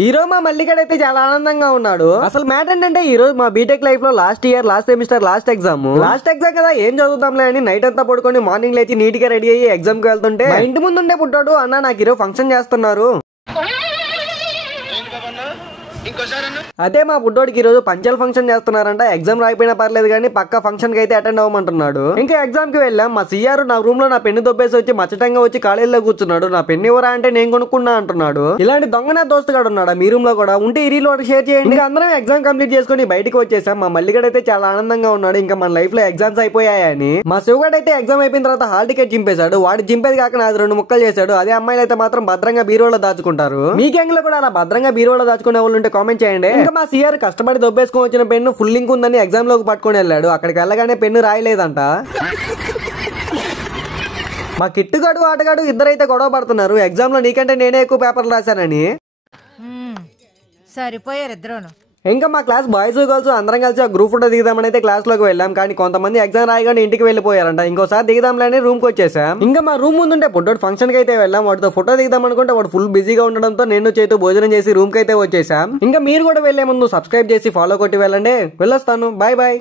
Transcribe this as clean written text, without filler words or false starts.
Hero మా మల్లిగాడైతే చాలా ఆనందంగా ఉన్నాడు. అసలు మ్యాటర్ ఏంటంటే ఈ రోజు మా బీటెక్ లైఫ్ లో last year last semester last exam కదా ఏం చదువుతాంలే అని నైట్ అంతా పడుకొని మార్నింగ్ లేచి నీట్ గా రెడీ అయ్యి ఎగ్జామ్ కి వెళ్తుంటే మా ఇంటి ముందు ఉండే పుట్టాడు, అన్న నాకు ఈరోజు ఫంక్షన్ చేస్తున్నారు. అదే మా బుడ్డోడికి ఈ రోజు పంచల్ ఫంక్షన్ చేస్తున్నారంట. ఎగ్జామ్ రాయిపోయినా పర్లేదు కానీ పక్క ఫంక్షన్ కి అయితే అటెండ్ అవ్వమంటున్నాడు. ఇంకా ఎగ్జామ్ కి వెళ్ళాం. మా సిఆర్ నా రూమ్ లో నా పెన్ను దొబ్బేసి వచ్చి మచ్చటంగా వచ్చి కాలేజీలో కూర్చున్నాడు. నా పెన్ను ఇవ్వరా అంటే నేను కొనుక్కున్నా అంటున్నాడు. ఇలాంటి దొంగనే దోస్తుగాడు ఉన్నాడు మీ రూమ్ లో కూడా ఉంటే ఈ రీల్ షేర్ చేయండి. ఇంకా అందరం ఎగ్జామ్ కంప్లీట్ చేసుకుని బయటకు వచ్చేసాం. మా మల్లిగడ్ అయితే చాలా ఆనందంగా ఉన్నాడు. ఇంకా మన లైఫ్ లో ఎగ్జామ్స్ అయిపోయాయని. మా శివగడ్ అయితే ఎగ్జామ్ అయిపోయిన తర్వాత హాల్ టికెట్ చింపేశాడు. వాడు చింపేది కాక నాది 2 ముక్కలు చేశాడు. అదే అమ్మాయిలు అయితే మాత్రం భద్రంగా బీరోలో దాచుకుంటారు. మీ గ్యాంగ్ లో కూడా అలా భద్రంగా బీరోలో దాచుకునే వాళ్ళు ఉంటే కామెంట్ చేయండి. ఇంకా మా సిఆర్ కష్టపడి దొబ్బేసుకొని వచ్చిన పెన్ను ఫుల్ లింక్ ఉందని ఎగ్జామ్ లోకి పట్టుకొని వెళ్ళాడు. అక్కడికి వెళ్ళగానే పెన్ను రాయలేదంట. మా కిట్టుగాడు ఆటగాడు ఇద్దరైతే గొడవ పడుతున్నారు. ఎగ్జామ్ లో నీకంటే నేనే ఎక్కువ పేపర్లు రాశానని. సరిపోయారు ఇద్దరును. ఇంకా మా క్లాస్ బాయ్స్ గర్ల్స్ అందరం కలిసి గ్రూప్ ఫోటో దిగుదామని అయితే క్లాస్ లోకి వెళ్ళాం. కానీ కొంతమంది ఎగ్జామ్ రాయగానే ఇంటికి వెళ్ళిపోయారంట. ఇంకోసారి దిగుదాంలేని రూమ్ కి వచ్చేసాం. ఇంకా మా రూమ్ ముందుంటే పుట్టోడు ఫంక్షన్ కి అయితే వెళ్ళాం. వాటితో ఫోటో దిగుదాం అనుకుంటే వాడు ఫుల్ బిజీగా ఉండడంతో నేను చేతూ భోజనం చేసి రూమ్ కి అయితే వచ్చేసాం. ఇంకా మీరు కూడా వెళ్లే ముందు సబ్స్క్రైబ్ చేసి ఫాలో కొట్టి వెళ్ళండి. వెళ్ళొస్తాను. Bye bye.